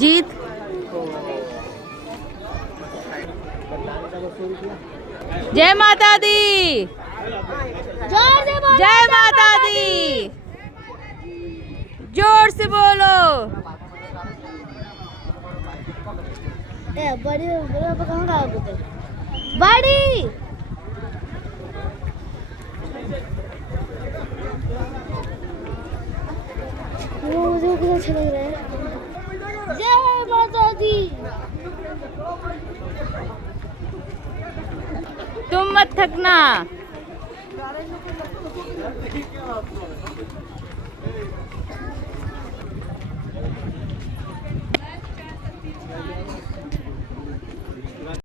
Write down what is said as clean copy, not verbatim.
जीत जय माता दी, जय माता दी, जोर से बोलो। बड़ी बड़ी मुझे कुछ अच्छा लग रहा है। जय माता दी। तुम मत थकना।